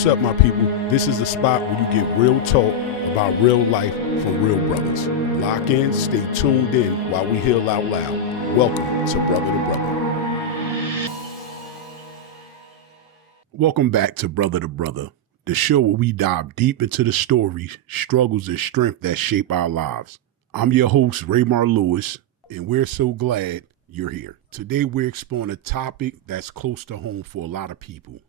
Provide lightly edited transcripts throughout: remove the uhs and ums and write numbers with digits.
What's up, my people? This is the spot where you get real talk about real life from real brothers. Lock in, stay tuned in while we heal out loud. Welcome to Brother to Brother. Welcome back to Brother to Brother, the show where we dive deep into the stories, struggles, and strength that shape our lives. I'm your host, Raymar Lewis, and we're so glad you're here. Today, we're exploring a topic that's close to home for a lot of people,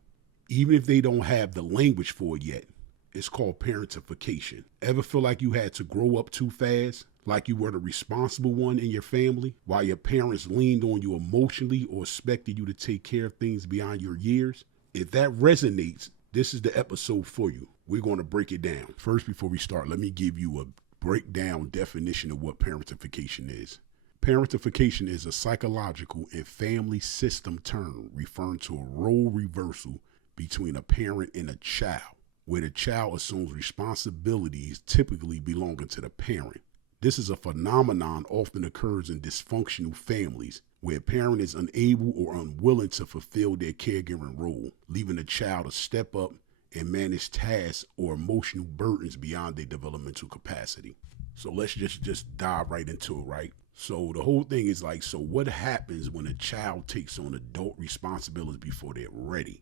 even if they don't have the language for it yet. It's called parentification. Ever feel like you had to grow up too fast? Like you were the responsible one in your family while your parents leaned on you emotionally or expected you to take care of things beyond your years? If that resonates, this is the episode for you. We're going to break it down. First, before we start, let me give you a breakdown definition of what parentification is. Parentification is a psychological and family system term referring to a role reversal between a parent and a child, where the child assumes responsibilities typically belonging to the parent. This is a phenomenon often occurs in dysfunctional families where a parent is unable or unwilling to fulfill their caregiving role, leaving the child to step up and manage tasks or emotional burdens beyond their developmental capacity. So let's just dive right into it, right? So the whole thing is like, so what happens when a child takes on adult responsibilities before they're ready?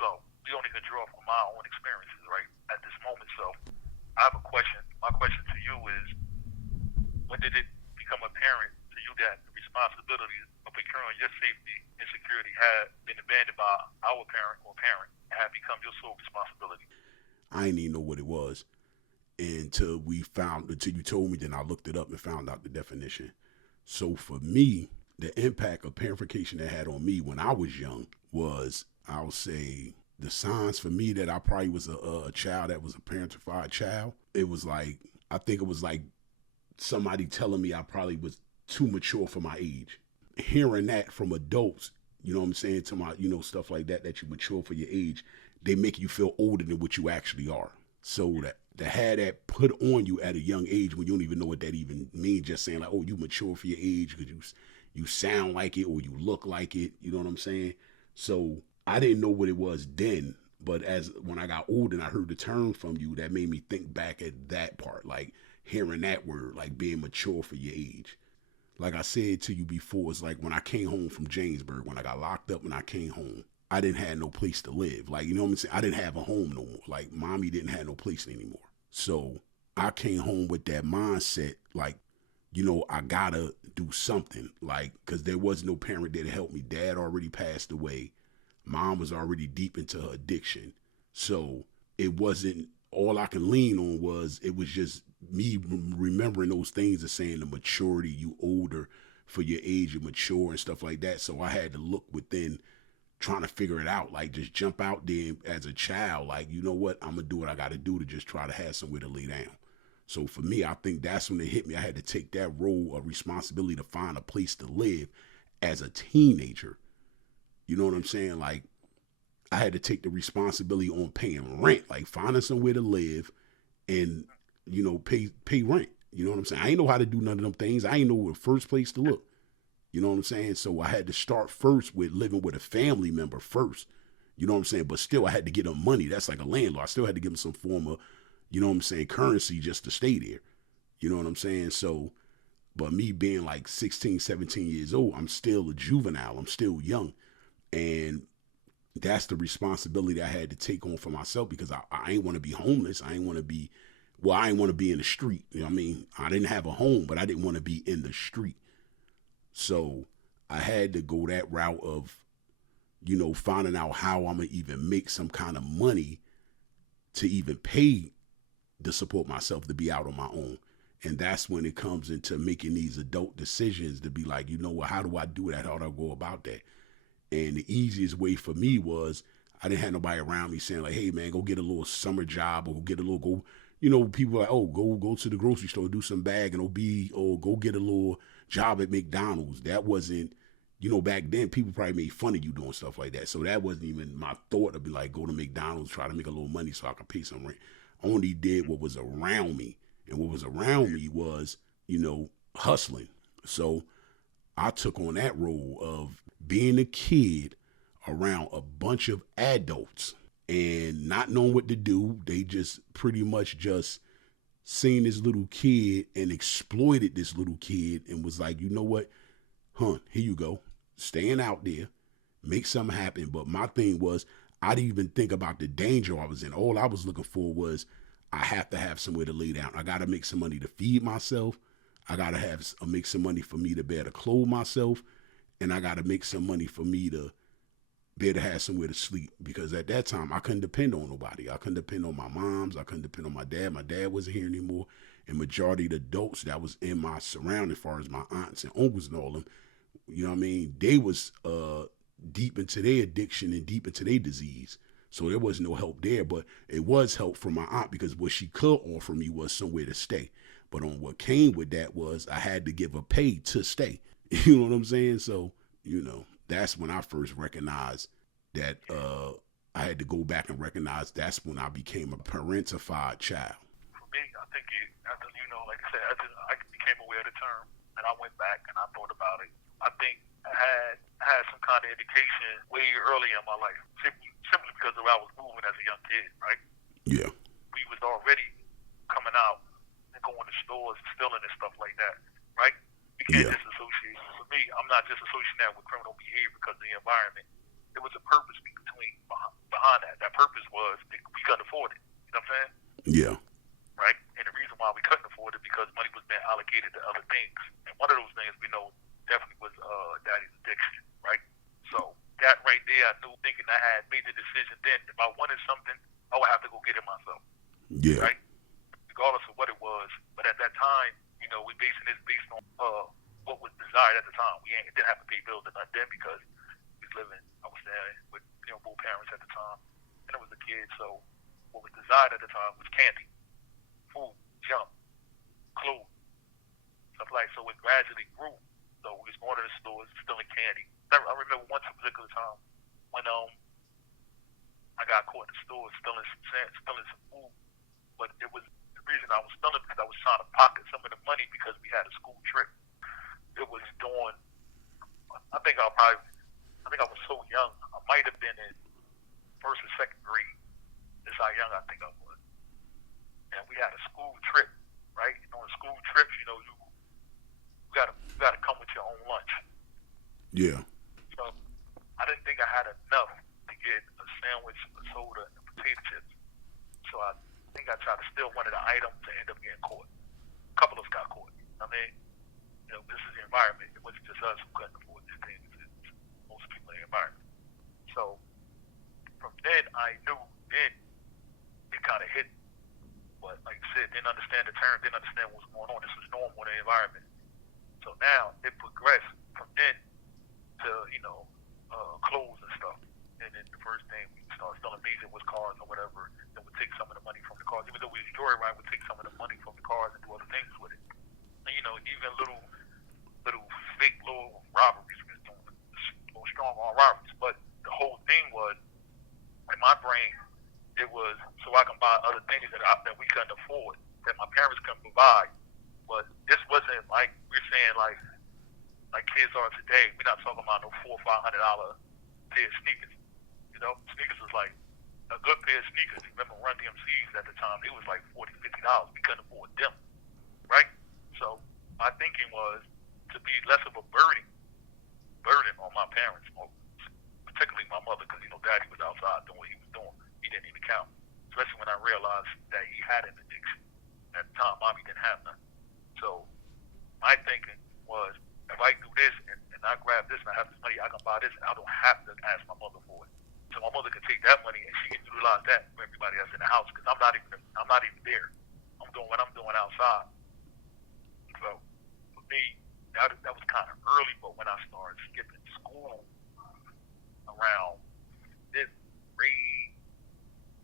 So we only can draw from my own experiences, right, at this moment. So I have a question. My question to you is, when did it become apparent to you that the responsibility of procuring your safety and security had been abandoned by our parent or parent and had become your sole responsibility? I didn't even know what it was until you told me, then I looked it up and found out the definition. So for me, the impact of parentification that had on me when I was young was, I'll say, the signs for me that I probably was a child that was a parentified child. It was like, I think it was like somebody telling me I probably was too mature for my age. Hearing that from adults, you know what I'm saying, to my, stuff like that you mature for your age, they make you feel older than what you actually are. So that to have that put on you at a young age when you don't even know what that even means, just saying like, oh, you mature for your age because you sound like it or you look like it, you know what I'm saying? So I didn't know what it was then, but when I got older and I heard the term from you, that made me think back at that part, like hearing that word, like being mature for your age. Like I said to you before, it's like when I came home from Jamesburg, when I got locked up and I came home, I didn't have no place to live. Like, you know what I'm saying? I didn't have a home no more. Like, mommy didn't have no place anymore. So I came home with that mindset, like, I gotta do something, like, because there was no parent there to help me. Dad already passed away. Mom was already deep into her addiction. So it wasn't, all I can lean on it was just me remembering those things and saying the maturity, you older for your age, you mature and stuff like that. So I had to look within, trying to figure it out, like just jump out there as a child, like, you know what, I'm gonna do what I gotta do to just try to have somewhere to lay down. So for me, I think that's when it hit me. I had to take that role of responsibility to find a place to live as a teenager. You know what I'm saying? Like, I had to take the responsibility on paying rent, like finding somewhere to live and, pay rent. You know what I'm saying? I ain't know how to do none of them things. I ain't know where first place to look. You know what I'm saying? So I had to start first with living with a family member first. You know what I'm saying? But still, I had to get them money. That's like a landlord. I still had to give them some form of, you know what I'm saying, currency just to stay there. You know what I'm saying? So, but me being like 16, 17 years old, I'm still a juvenile. I'm still young. And that's the responsibility I had to take on for myself because I ain't want to be homeless. I ain't want to be in the street. You know what I mean? I didn't have a home, but I didn't want to be in the street. So I had to go that route of, finding out how I'm going to even make some kind of money to even pay to support myself to be out on my own. And that's when it comes into making these adult decisions to be like, how do I do that? How do I go about that? And the easiest way for me was I didn't have nobody around me saying like, hey man, go get a little summer job or people are like, oh, go to the grocery store, do some bagging or go get a little job at McDonald's. That wasn't, back then people probably made fun of you doing stuff like that. So that wasn't even my thought to be like, go to McDonald's, try to make a little money so I could pay some rent. I only did what was around me. And what was around me was, hustling. So I took on that role of being a kid around a bunch of adults and not knowing what to do. They just pretty much just seen this little kid and exploited this little kid and was like, you know what, here you go, staying out there, make something happen. But my thing was, I didn't even think about the danger I was in. All I was looking for was, I have to have somewhere to lay down. I got to make some money to feed myself. I got to make some money for me to be able to clothe myself. And I got to make some money for me to be able to have somewhere to sleep. Because at that time, I couldn't depend on nobody. I couldn't depend on my moms. I couldn't depend on my dad. My dad wasn't here anymore. And majority of the adults that was in my surrounding, as far as my aunts and uncles and all them, you know what I mean, they was deep into their addiction and deep into their disease. So there was no help there, but it was help from my aunt, because what she could offer me was somewhere to stay. But on what came with that was, I had to give a pay to stay. You know what I'm saying? So, that's when I first recognized that I had to go back and recognize that's when I became a parentified child. For me, I think after, like I said, after I became aware of the term, and I went back and I thought about it, I think I had some kind of indication way early in my life, simply because of how I was moving as a young kid, right? Yeah. We was already coming out and going to stores and stealing and stuff like that, right? We can't disassociate. For me, I'm not just associating that with criminal behavior because of the environment. There was a purpose behind that. That purpose was we couldn't afford it. You know what I'm saying? Yeah. Right? And the reason why we couldn't afford it because money was being allocated to other things. And one of those things we know definitely was daddy's addiction, right? So that right there, I knew, thinking I had made the decision then, if I wanted something, I would have to go get it myself. Yeah. Right? Regardless of what it was. But at that time, we basing this based on what was desired at the time. We didn't have to pay bills or nothing then because we was living, I was there with both parents at the time, and I was a kid. So what was desired at the time was candy, food, junk, clothes, stuff like. So it gradually grew. So we was going to the stores, stealing candy. I remember one particular time when I got caught in the store stealing some food, but it was the reason I was stealing because I was trying to pocket some of the money because we had a school trip. It was during, I think I was so young. I might have been in first or second grade. That's how young I think I was. And we had a school trip, right? And on school trips, you gotta come with your own lunch. Yeah. So I didn't think I had enough to get a sandwich, a soda, and potato chips. So I think I tried to steal one of the items and end up getting caught. A couple of us got caught. I mean, this is the environment. It wasn't just us who couldn't afford these things. It's most people in the environment. So from then, I knew then it kind of hit me. But like I said, didn't understand the term, didn't understand what was going on. This was normal in the environment. So now it progressed from then to, clothes and stuff. And then the first thing we started stealing these, it was cars or whatever. Then we'd take some of the money from the cars. Even though we was joyride, we'd take some of the money from the cars and do other things with it. And, even little fake little robberies. We was doing little strong arm robberies. But the whole thing was, in my brain, it was so I can buy other things that we couldn't afford, that my parents couldn't provide. But this wasn't like we're saying like kids are today. We're not talking about no $400 or $500 pair of sneakers. Sneakers was like a good pair of sneakers. Remember Run DMCs at the time? They was like $40, $50. We couldn't afford them, right? So my thinking was to be less of a burden on my parents, particularly my mother, because Daddy was outside doing what he was doing. He didn't even count. Especially when I realized that he had an addiction. At the time, Mommy didn't have none. So my thinking was, if I do this and I grab this and I have this money, I can buy this and I don't have to ask my mother for it. So my mother can take that money and she can utilize that for everybody else in the house because I'm not even there. I'm doing what I'm doing outside. So for me, that was kind of early, but when I started skipping school around fifth grade,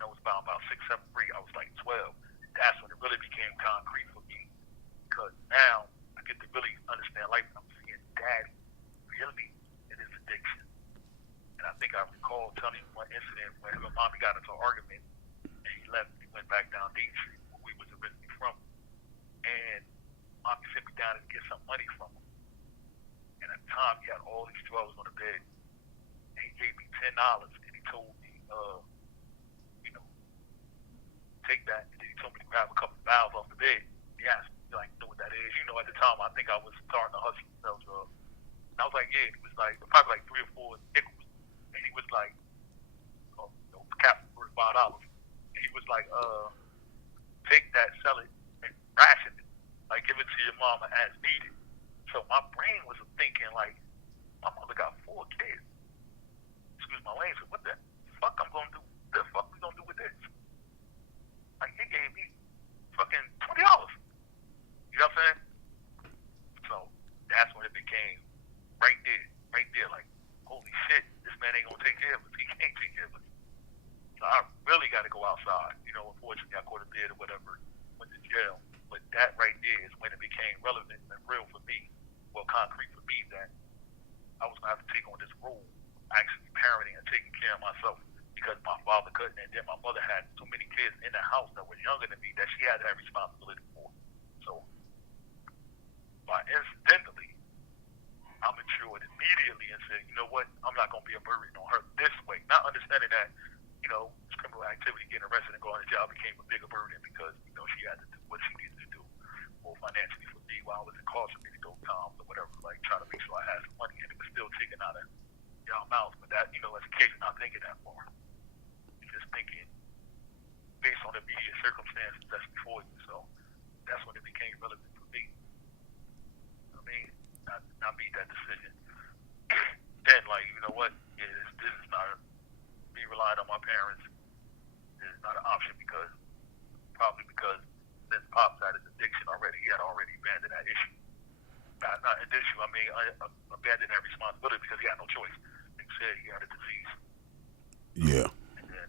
it was about 6th, 7th grade, I was like 12. That's when it really became concrete for me. Because now I get to really understand life and I'm seeing Daddy really in his addiction. And I think I recall telling you one incident when him and Mommy got into an argument and he left. He went back down Dean Street where we was originally from. And Mommy sent me down to get some money from him. And at the time he had all these drugs on the bed. And he gave me $10 and he told me, take that, and then he told me to grab a couple of valves off the bed. He asked me, like, know what that is? You know, at the time, I think I was starting to hustle and sell drugs. And I was like, yeah. And he was like, probably like 3 or 4 nickels. And he was like, oh, cap worth $5. And he was like, take that, sell it, and ration it. Like, give it to your mama as needed. So my brain was thinking, like, my mother got 4 kids. Excuse my language. What the fuck I'm gonna do? What the fuck we gonna do with this? Like, he gave me fucking $20. You know what I'm saying? So that's when it became right there, like, holy shit, this man ain't gonna take care of us. He can't take care of us. So I really got to go outside. You know, unfortunately, I caught a bid or whatever, went to jail. But that right there is when it became relevant and real for me, well, concrete for me, that I was going to have to take on this role, actually parenting and taking care of myself, because my father couldn't, and then my mother had too many kids in the house that were younger than me that she had to have responsibility for. So, by incidentally, I matured immediately and said, you know what, I'm not going to be a burden on her this way. Not understanding that, you know, criminal activity, getting arrested and going to jail became a bigger burden because, you know, she had to do what she needed to do, more financially for me while I was incarcerated those times or whatever, like trying to make sure I had some money, and it was still taken out of y'all mouths. But that, you know, as a kid, you're not thinking that far. You're just thinking based on the immediate circumstances that's before you. So that's when it became relevant for me. I mean, I made that decision. Then, like, you know what? Yeah, this is not me relying on my parents. This is not an option because since Pops had his addiction already, he had already abandoned that issue. Not an issue, I mean, I abandoned that responsibility because he had no choice. Like I said, he had a disease. Yeah. And then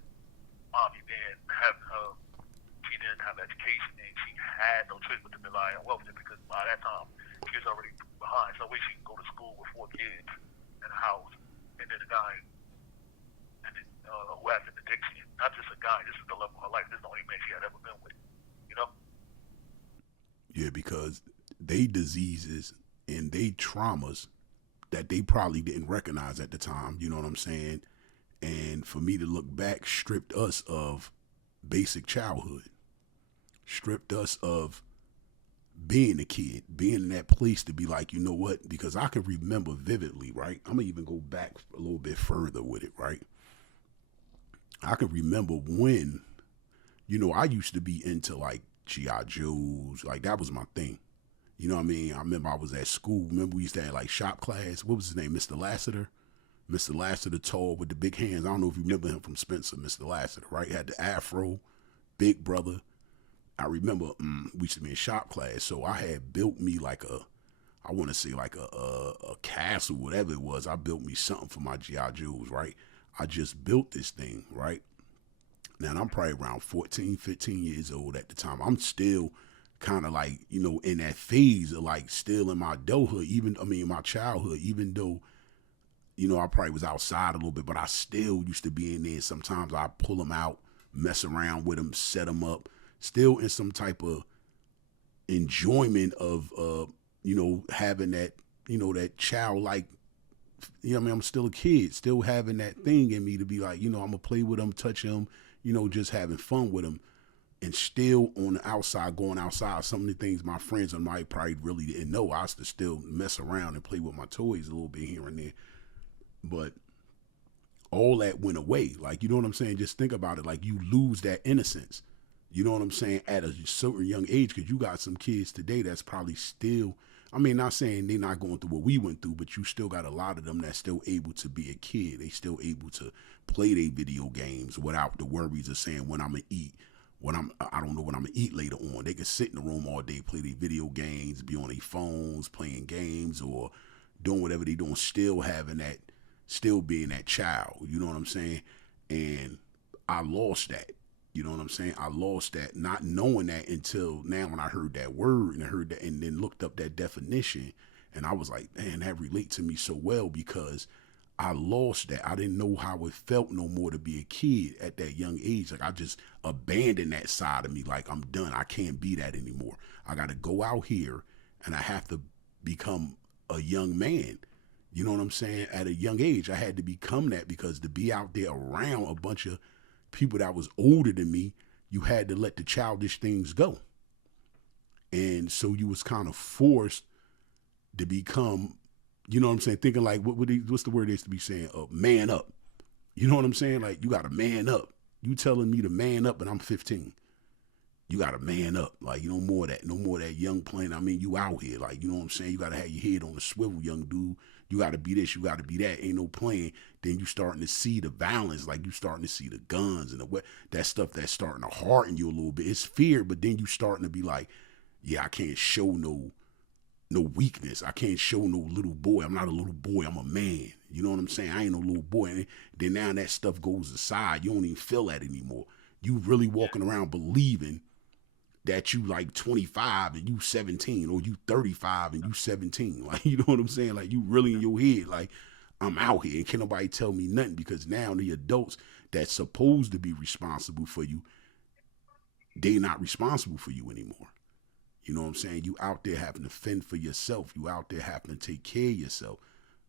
Mommy didn't have she didn't have education, and she had no choice but to rely on welfare because by that time she was already behind. So we she can go to school with 4 kids in a house, and then a guy who has an addiction. Not just a guy, this is the level of her life. This is the only man she had ever been with. You know? Yeah, because they diseases and they traumas that they probably didn't recognize at the time, you know what I'm saying? And for me to look back, stripped us of basic childhood, stripped us of being a kid, being in that place to be like, you know what? Because I can remember vividly, right? I'm going to even go back a little bit further with it, right? I can remember when, you know, I used to be into like G.I. Joes, like that was my thing. You know what I mean? I remember I was at school. Remember we used to have like shop class. What was his name? Mr. Lassiter? Mr. Lassiter, tall with the big hands. I don't know if you remember him from Spencer, Mr. Lassiter, right? He had the afro, big brother. I remember we used to be in shop class. So I had built me like I want to say like a castle, whatever it was. I built me something for my G.I. Joes, right? I just built this thing, right? Now, I'm probably around 14, 15 years old at the time. I'm still kind of like, you know, in that phase of like still in my adulthood, my childhood, even though, you know, I probably was outside a little bit, but I still used to be in there. Sometimes I pull them out, mess around with them, set them up, still in some type of enjoyment of, you know, having that, you know, that childlike, you know what I mean? I'm still a kid, still having that thing in me to be like, you know, I'm going to play with them, touch them, you know, just having fun with them. And still on the outside, going outside, some of the things my friends and I probably really didn't know. I used to still mess around and play with my toys a little bit here and there. But all that went away. Like, you know what I'm saying? Just think about it. Like, you lose that innocence. You know what I'm saying? At a certain young age, because you got some kids today that's probably still, I mean, not saying they're not going through what we went through, but you still got a lot of them that's still able to be a kid. They still able to play their video games without the worries of saying when I'm going to eat. I don't know what I'm gonna eat later on. They can sit in the room all day, play their video games, be on their phones, playing games, or doing whatever they doing, still being that child. You know what I'm saying? And I lost that. You know what I'm saying? I lost that, not knowing that until now when I heard that word and I heard that, and then looked up that definition, and I was like, man, that relates to me so well because I lost that. I didn't know how it felt no more to be a kid at that young age. Like, I just abandoned that side of me. Like, I'm done. I can't be that anymore. I got to go out here and I have to become a young man. You know what I'm saying? At a young age, I had to become that because to be out there around a bunch of people that was older than me, you had to let the childish things go. And so you was kind of forced to become, you know what I'm saying, thinking like, what's the word is to be saying? Man up. You know what I'm saying? Like, you got to man up. You telling me to man up and I'm 15. You got to man up. Like, you know, no more of that young playing. I mean, you out here. Like, you know what I'm saying? You got to have your head on the swivel, young dude. You got to be this. You got to be that. Ain't no playing. Then you starting to see the violence. Like, you starting to see the guns and that stuff that's starting to harden you a little bit. It's fear, but then you starting to be like, yeah, I can't show no weakness. I can't show no little boy. I'm not a little boy. I'm a man. You know what I'm saying? I ain't no little boy. And then now that stuff goes aside. You don't even feel that anymore. You really walking around believing that you like 25 and you 17, or you 35 and you 17. Like, you know what I'm saying? Like, you really in your head, like, I'm out here and can't nobody tell me nothing, because now the adults that's supposed to be responsible for you, they not responsible for you anymore. You know what I'm saying? You out there having to fend for yourself. You out there having to take care of yourself.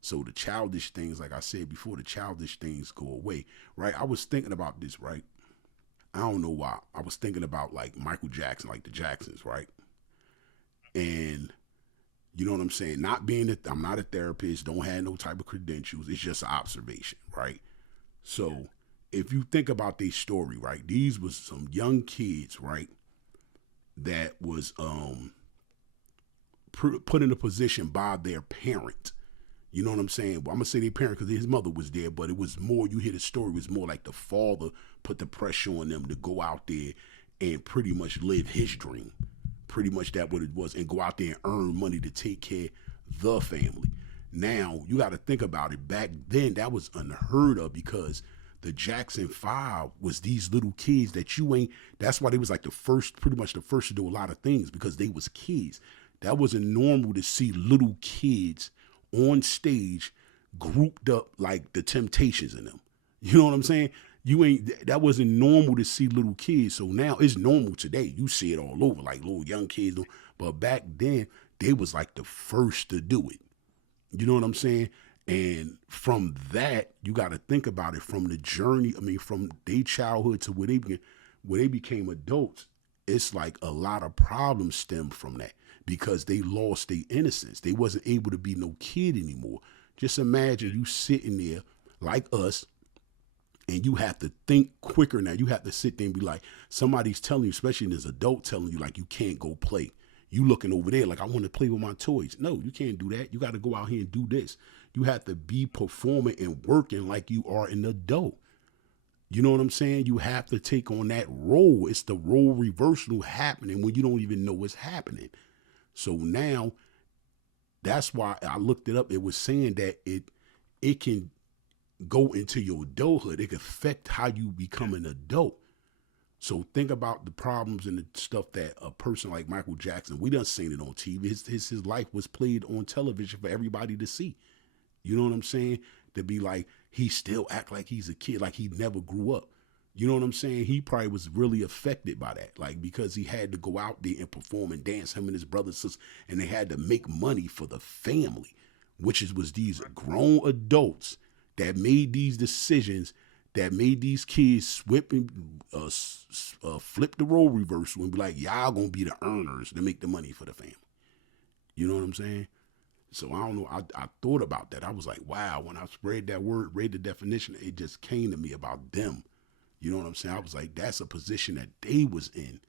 So the childish things, like I said before, the childish things go away, right? I was thinking about this, right? I don't know why. I was thinking about like Michael Jackson, like the Jacksons, right? And you know what I'm saying? I'm not a therapist, don't have no type of credentials. It's just an observation, right? So if you think about their story, right? These was some young kids, right? That was put in a position by their parent. You know what I'm saying? Well, I'm gonna say their parent because his mother was there, but it was more. You hear the story, it was more like the father put the pressure on them to go out there and pretty much live his dream. Pretty much that what it was, and go out there and earn money to take care of the family. Now you got to think about it. Back then, that was unheard of, because the Jackson 5 was these little kids that you ain't. That's why they was like pretty much the first to do a lot of things, because they was kids. That wasn't normal to see little kids on stage grouped up like the Temptations in them. You know what I'm saying? That wasn't normal to see little kids. So now it's normal today. You see it all over, like little young kids. But back then, they was like the first to do it. You know what I'm saying? And from that, you got to think about it from the journey. I mean, from their childhood to where they became adults. It's like a lot of problems stem from that, because they lost their innocence. They wasn't able to be no kid anymore. Just imagine you sitting there like us, and you have to think quicker now. You have to sit there and be like, somebody's telling you, especially as an adult telling you, like, you can't go play. You looking over there like, I want to play with my toys. No, you can't do that. You got to go out here and do this. You have to be performing and working like you are an adult. You know what I'm saying? You have to take on that role. It's the role reversal happening when you don't even know what's happening. So now, that's why I looked it up. It was saying that it can go into your adulthood. It can affect how you become an adult. So think about the problems and the stuff that a person like Michael Jackson, we done seen it on TV. His life was played on television for everybody to see. You know what I'm saying? To be like, he still act like he's a kid, like he never grew up. You know what I'm saying? He probably was really affected by that, like, because he had to go out there and perform and dance, him and his brothers, sisters, and they had to make money for the family, was these grown adults that made these decisions, that made these kids flip the role reversal and be like, y'all gonna be the earners to make the money for the family. You know what I'm saying? So I don't know. I thought about that. I was like, wow, when I read that word, read the definition, it just came to me about them. You know what I'm saying? I was like, that's a position that they was in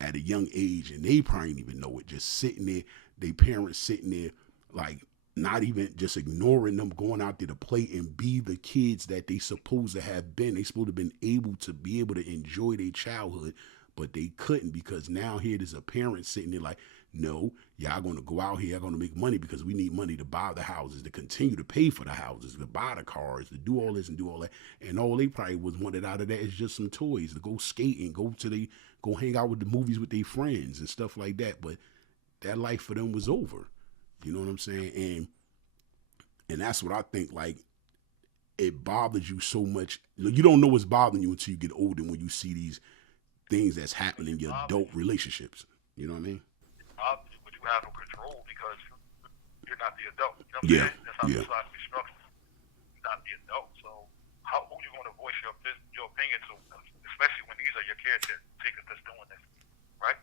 at a young age, and they probably didn't even know it. Just sitting there, they parents sitting there, like, not even just ignoring them, going out there to play and be the kids that they supposed to have been. They supposed to have been able to enjoy their childhood, but they couldn't, because now here there's a parent sitting there like, no, y'all going to go out here, y'all going to make money because we need money to buy the houses, to continue to pay for the houses, to buy the cars, to do all this and do all that. And all they probably was wanted out of that is just some toys, to go skating, go hang out with the movies with their friends and stuff like that. But that life for them was over. You know what I'm saying? And that's what I think, like, it bothers you so much. You don't know what's bothering you until you get older, when you see these things that's happening in your adult relationships. You know what I mean? But you have no control because you're not the adult. You know what I'm saying? That's how society is structured. You're not the adult. So who you going to voice your opinion to, especially when these are your caretakers that's doing this, right?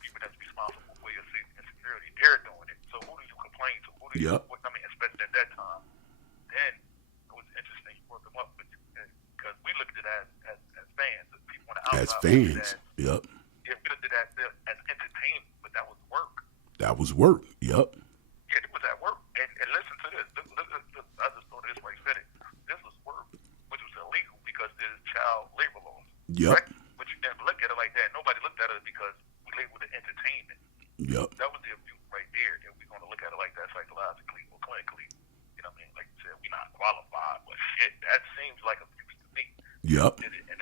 People that's responsible for your safety and security, they're doing it. So who do you complain to? Who do you, Yep. especially at that time? Then it was interesting you brought them up because we looked at it as fans, as people on the outside. As fans, yep. Yeah, we looked at that as entertainment, but that was work. That was work, yep. Yeah, it was at work. And listen to this. I just thought this way he said it. This was work, which was illegal because there's child labor laws. Yep. Right? But you never look at it like that. Nobody looked at it because we labeled it entertainment. Yep. That was the abuse right there. And we're going to look at it like that psychologically or clinically. You know what I mean? Like you said, we're not qualified, but shit, that seems like abuse to me. Yep. In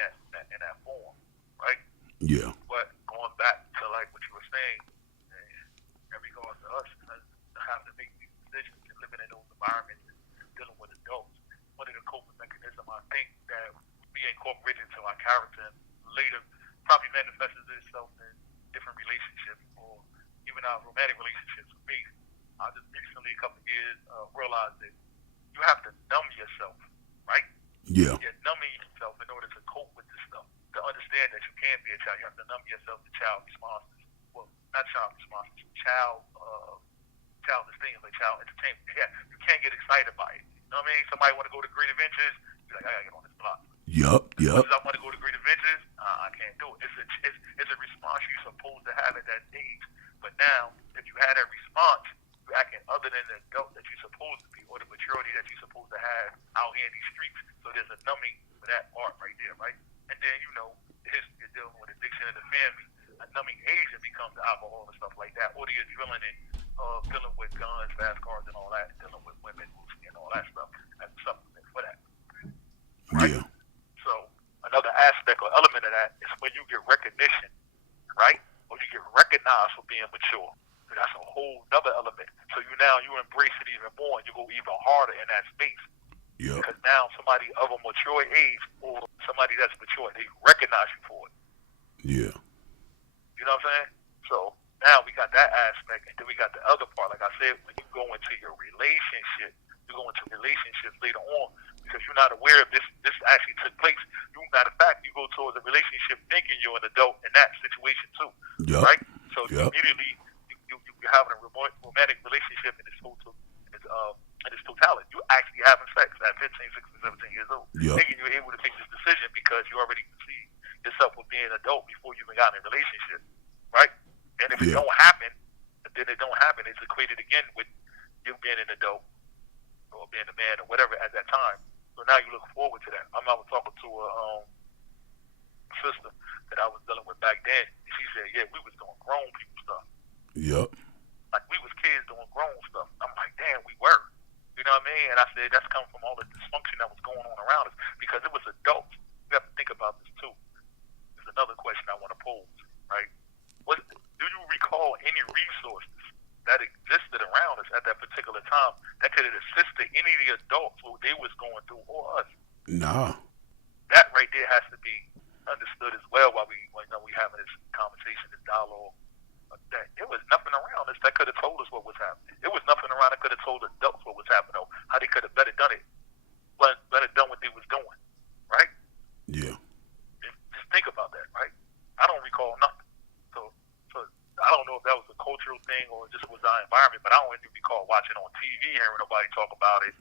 that form, right? Yeah. But going back to like what you were saying, in regards to us having to make these decisions and living in those environments and dealing with adults, one of the coping mechanisms I think that we incorporated into our character and later probably manifested itself in different relationships or even our romantic relationships with me. I just recently, a couple of years, realized that you have to numb yourself, right? Yeah. You're numbing yourself in order to cope with this stuff. To understand that you can be a child, you have to numb yourself to child responses. Well, not child responses, child esteem, like child entertainment. Yeah, you can't get excited by it. You know what I mean? Somebody want to go to Great Adventures, you're like, I gotta get on this block. Yep. As I want to go to Great Adventures, I can't do it. It's a response you're supposed to have at that age. But now, if you had that response, you're acting other than the adult that you're supposed to be or the maturity that you're supposed to have out here in these streets. So there's a numbing for that part right there, right? And then, you know, the history of dealing with addiction in the family, a numbing agent becomes alcohol and stuff like that, or the adrenaline of dealing with guns, fast cars, and all that, dealing with women and all that stuff as a supplement for that. Right? Yeah. So another aspect or element of that is when you get recognition, right? Or you get recognized for being mature. So that's a whole other element. So you embrace it even more and you go even harder in that space. Yep. Because now somebody of a mature age or somebody that's mature, they recognize you for it. Yeah. You know what I'm saying? So now we got that aspect, and then we got the other part. Like I said, when you go into your relationship, you go into relationships later on because you're not aware of this actually took place. Matter of fact, you go towards a relationship thinking you're an adult in that situation too. Yep. Right? So Yep. immediately you're having a romantic relationship in its totality. You're actually having sex at 15, 16, 17 years old. Yep. Thinking you're able to make this decision because you already conceived yourself with being an adult before you even got in a relationship. Right? And if it don't happen, then it don't happen. It's equated again with you being an adult or being a man or whatever at that time. So now you look forward to that. I was talking to a sister that I was dealing with back then. And she said, yeah, we was doing grown people stuff. Yep. Like we was kids doing grown stuff. I'm like, damn, we were. You know what I mean? And I said, that's come from all the dysfunction that was going on around us because it was adults. You have to think about this too. There's another question I want to pose, right? Do you recall any resources that existed around us at that particular time that could have assisted any of the adults who they was going through or us? Nah. That right there has to be understood as well while we having this conversation, this dialogue. That there was nothing around us that could have told us what was happening. There was nothing around that could have told adults what was happening or how they could have better done what they was doing, right? Yeah. Just think about that, right? I don't recall nothing. So I don't know if that was a cultural thing or just was our environment, but I don't even recall watching on TV, hearing nobody talk about it.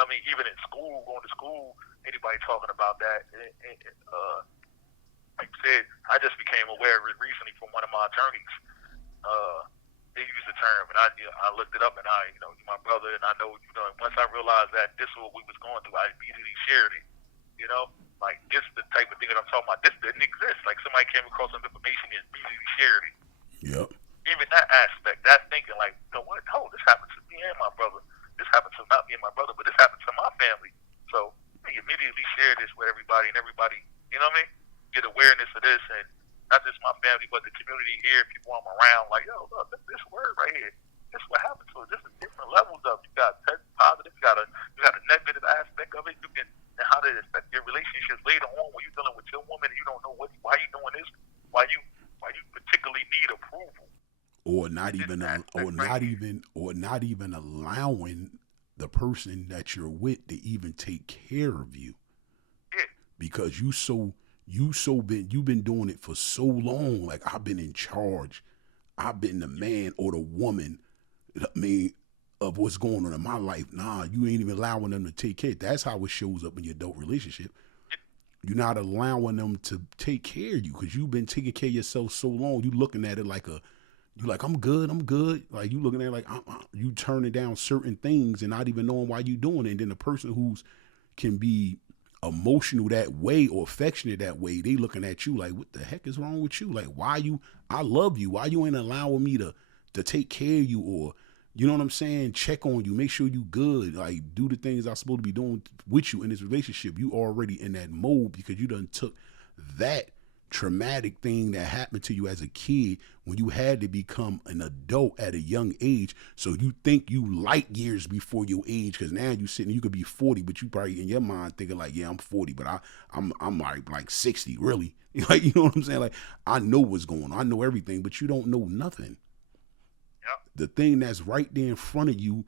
I mean, even in school, going to school, anybody talking about that. Like I said, I just became aware of it recently from one of my attorneys. They used the term, and I looked it up, and you're my brother, and I know, once I realized that this is what we was going through, I immediately shared it. Like this the type of thing that I'm talking about. This didn't exist. Like somebody came across some information and immediately shared it. Yep. Even that aspect, that thinking, like, what? Oh, this happened to me and my brother. This happened to not me and my brother, but this happened to my family. So they immediately share this with everybody, and everybody, you know what I mean? Get awareness of this, and not just my family, but the community here, people I'm around, like, yo, look, this word right here. This is what happened to us. This is different levels of it. You got positive, you got a negative aspect of it. And how did it affect your relationships later on when you're dealing with your woman and you don't know why you doing this, why you particularly need approval. Or not even allowing the person that you're with to even take care of you. Yeah. Because you so you've been doing it for so long. Like, I've been in charge. I've been the man or the woman, I mean, of what's going on in my life. Nah, you ain't even allowing them to take care. That's how it shows up in your adult relationship. You're not allowing them to take care of you because you've been taking care of yourself so long. You looking at it like you like, I'm good, I'm good. Like, you looking at it like you turning down certain things and not even knowing why you doing it. And then the person who's can be emotional that way or affectionate that way, they looking at you like, what the heck is wrong with you? Like, I love you. Why you ain't allowing me to take care of you, or, you know what I'm saying, check on you, make sure you good, like, do the things I'm supposed to be doing with you in this relationship. You already in that mode because you done took that traumatic thing that happened to you as a kid when you had to become an adult at a young age. So you think you light years before your age because now you sitting, you could be 40, but you probably in your mind thinking like, yeah, I'm 40, but I'm like 60, really. Like, you know what I'm saying? Like, I know what's going on, I know everything, but you don't know nothing. Yep. The thing that's right there in front of you,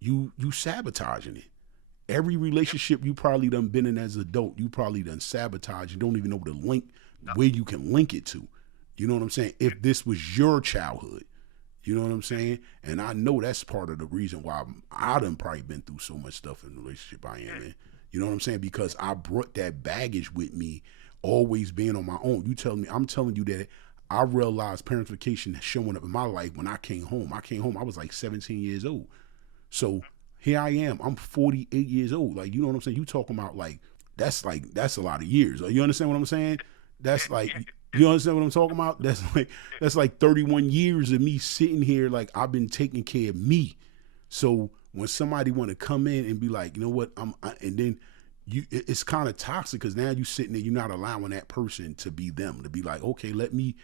you sabotaging it. Every relationship you probably done been in as an adult, you probably done sabotage. You don't even know the link where you can link it to. You know what I'm saying? If this was your childhood, you know what I'm saying? And I know that's part of the reason why I done probably been through so much stuff in the relationship I am in. You know what I'm saying? Because I brought that baggage with me, always being on my own. I'm telling you that I realized parentification showing up in my life when I came home. I was like 17 years old. So here I am. I'm 48 years old. Like, you know what I'm saying? You talking about that's a lot of years. You understand what I'm saying? That's like, you understand what I'm talking about? That's like 31 years of me sitting here. Like, I've been taking care of me. So when somebody want to come in and be like, you know what, and then it's kind of toxic because now you sitting there, you're not allowing that person to be them, to be like, okay, let me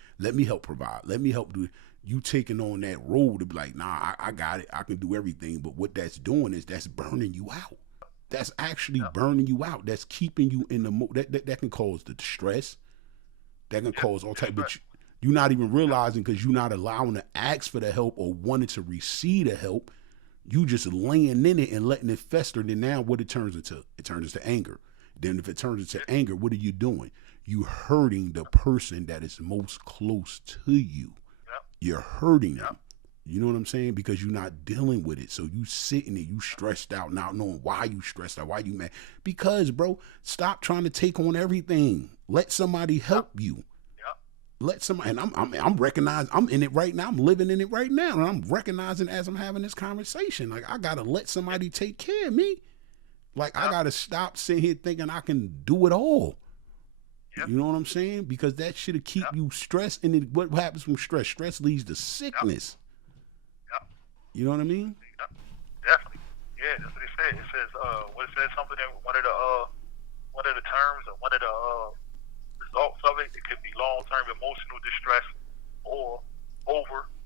help provide, let me help do. You taking on that role to be like, nah, I got it, I can do everything. But what that's doing is that's burning you out. That's actually burning you out. That's keeping you in the that can cause the stress. That can cause all type, but you're not even realizing because you're not allowing to ask for the help or wanting to receive the help. You just laying in it and letting it fester. And then now what it turns into? It turns into anger. Then if it turns into anger, what are you doing? You hurting the person that is most close to you. You're hurting them. You know what I'm saying? Because you're not dealing with it. So you sitting there, you stressed out, not knowing why you stressed out, why you mad. Because, bro, stop trying to take on everything. Let somebody help you. Let somebody, and I'm recognizing, I'm in it right now. I'm living in it right now. And I'm recognizing as I'm having this conversation, like, I got to let somebody take care of me. Like, I got to stop sitting here thinking I can do it all. You know what I'm saying? Because that shit'll keep you stressed. And what happens from stress? Stress leads to sickness. You know what I mean? Definitely. Yeah, that's what it said. It says, what it says, something that one of the terms or one of the results of it could be long-term emotional distress or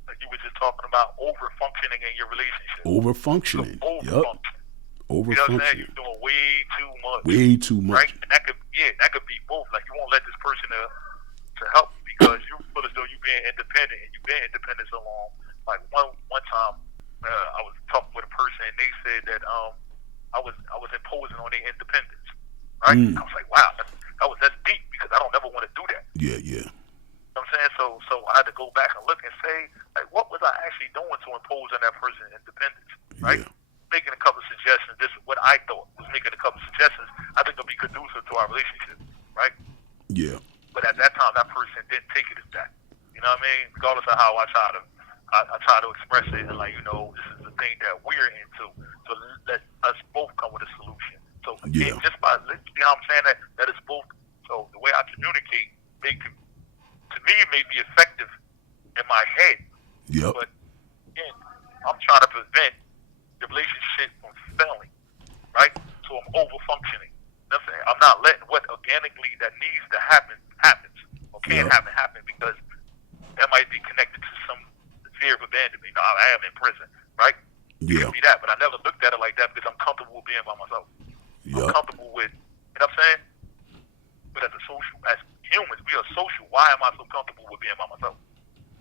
like you were just talking about, over-functioning in your relationship. Over-functioning. So over-functioning. Over-functioning. You know what I'm saying? You're doing way too much. Way too much. Right? And that could be both. Like, you won't let this person to help you because you feel as though you're being independent, and you've been independent so long. Like, one time, I was talking with a person, and they said that I was imposing on their independence. Right? I was like, wow, that's deep because I don't ever want to do that. Yeah. You know what I'm saying? So I had to go back and look and say, like, what was I actually doing to impose on that person independence? Right? Yeah. Making a couple of suggestions. This is what I thought was making a couple of suggestions. I think it'll be conducive to our relationship. Right? Yeah. But at that time, that person didn't take it as that. You know what I mean? Regardless of how I try to express it, and, like, you know, this is the thing that we're into. So let us both come with a solution. So just by, you know what I'm saying, that is both. So the way I communicate, to me, it may be effective in my head. Yep. But again, I'm trying to prevent the relationship from failing, right? So I'm over-functioning. That's it. I'm not letting what organically that needs to happen happens or can happen because that might be connected to some fear of abandonment. You know, I am in prison, right? It could be that, but I never looked at it like that because I'm comfortable with being by myself. I'm comfortable with, you know what I'm saying? But as humans, we are social. Why am I so comfortable with being by myself?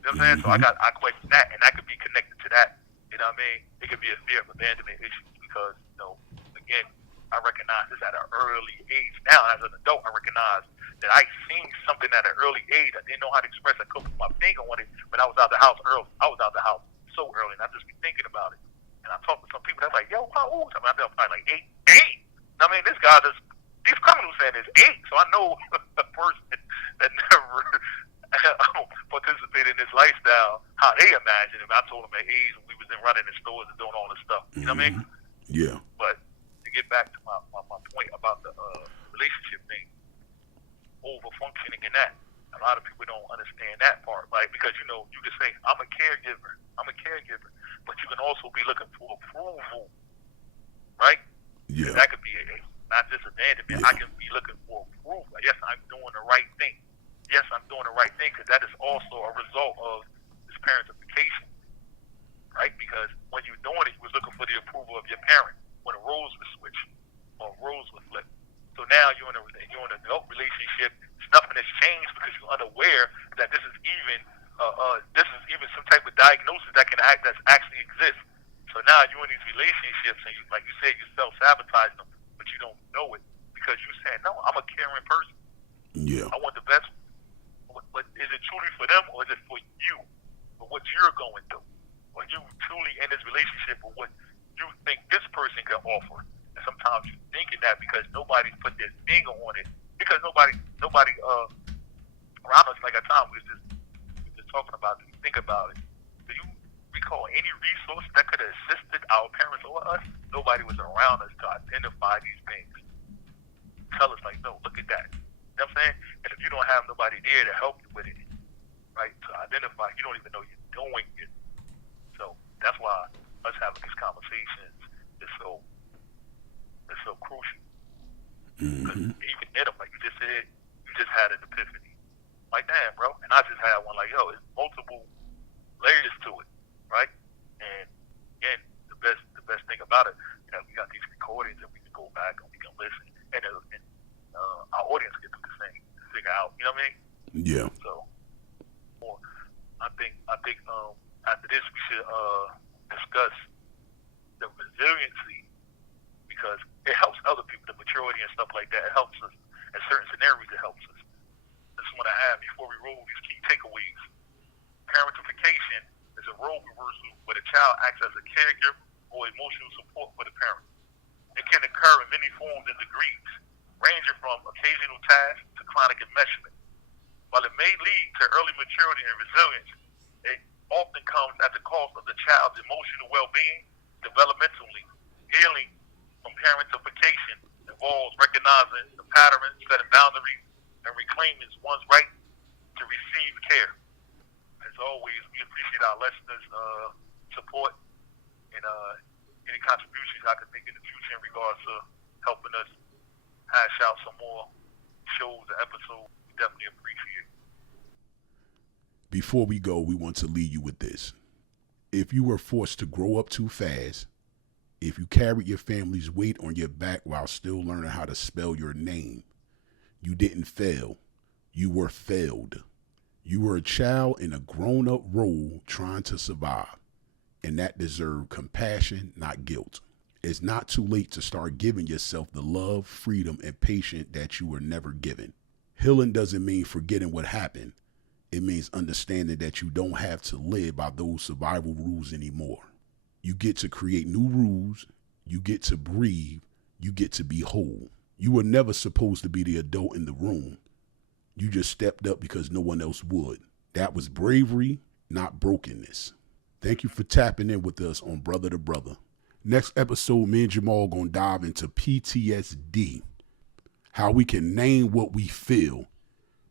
You know what I'm saying? So I question that, and that could be connected to that. You know what I mean? It could be a fear of abandonment issue because, you know, again, I recognize this at an early age. Now, as an adult, I recognize that I seen something at an early age. I didn't know how to express. I couldn't put my finger on it, but I was out the house early. I was out the house so early, and I just be thinking about it. And I talked to some people that's like, yo, how old? I mean, I'm probably like 8. I mean, this guy just, these criminals saying is 8, so I know a person that never participated in this lifestyle, how they imagine him. I told him at age when we was in running in stores and doing all this stuff. You know what I mean? Yeah. But to get back to my point about the relationship thing, over functioning in that. A lot of people don't understand that part, like, because you know, you can say I'm a caregiver, but you can also be looking for approval, right? Yeah. That could be not just abandonment. Yeah. I can be looking for approval. Yes, I'm doing the right thing. Yes, I'm doing the right thing, because that is also a result of this parentification, right? Because when you're doing it, you was looking for the approval of your parent when the roles were switched or roles were flipped. So now you're in an adult relationship. Nothing has changed because you're unaware that this is even some type of diagnosis that actually exists. So now you're in these relationships, and you, like you said, you self-sabotage them, but you don't know it because you're saying, no, I'm a caring person. Yeah. I want the best. But is it truly for them, or is it for you, for what you're going through? Or you truly in this relationship with what you think this person can offer? And sometimes you're thinking that because nobody's put their finger on it, because nobody around us, like at time we was just talking about it. Think about it. Do you recall any resource that could have assisted our parents or us? Nobody was around us to identify these things. Tell us, like, no, look at that. You know what I'm saying? And if you don't have nobody there to help you with it, right, to identify, you don't even know you're doing it. So that's why us having these conversations is so crucial. Mm-hmm. Even in them, like you just said, you just had an epiphany. Like, damn, bro. And I just had one like, yo, it's multiple layers to it, right? And again, the best thing about it, you know, we got these recordings and we can go back and we can listen, and our audience can do the same, figure out, you know what I mean? Yeah. So, I think after this we should discuss the resiliency, because it helps other people, the maturity and stuff like that. It helps us in certain scenarios. It helps us. This is what I have before we roll these key takeaways. Parentification is a role reversal where the child acts as a caregiver or emotional support for the parent. It can occur in many forms and degrees, ranging from occasional tasks to chronic enmeshment. While it may lead to early maturity and resilience, it often comes at the cost of the child's emotional well-being. Developmentally, healing from parentification involves recognizing the patterns, setting boundaries, and reclaiming one's right to receive care. As always, we appreciate our listeners' support and any contributions I can make in the future in regards to helping us hash out some more shows and episodes. We definitely appreciate it. Before we go, we want to leave you with this. If you were forced to grow up too fast, if you carried your family's weight on your back while still learning how to spell your name, you didn't fail. You were failed. You were a child in a grown-up role trying to survive, and that deserved compassion, not guilt. It's not too late to start giving yourself the love, freedom, and patience that you were never given. Healing doesn't mean forgetting what happened. It means understanding that you don't have to live by those survival rules anymore. You get to create new rules. You get to breathe. You get to be whole. You were never supposed to be the adult in the room. You just stepped up because no one else would. That was bravery, not brokenness. Thank you for tapping in with us on Brother to Brother. Next episode, me and Jamal gonna dive into PTSD, how we can name what we feel,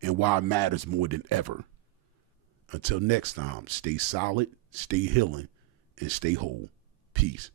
and why it matters more than ever. Until next time, stay solid, stay healing, and stay whole. Peace.